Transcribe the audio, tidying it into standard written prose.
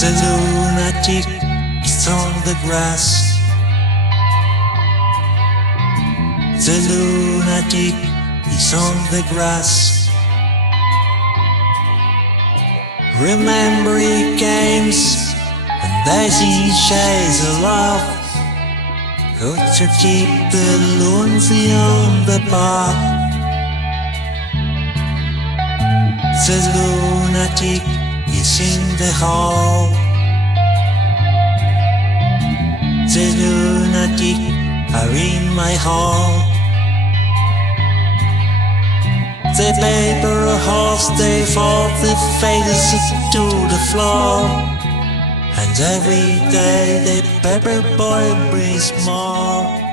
The lunatic is on the grass. The lunatic is on the grass. Remembering games and daisy shades of love. Go to keep the lonesy on the bar. The lunatic is in the hall. The lunatic are in my hall. The paper horse, they fall the faces to the floor. And every day the paper boy brings more.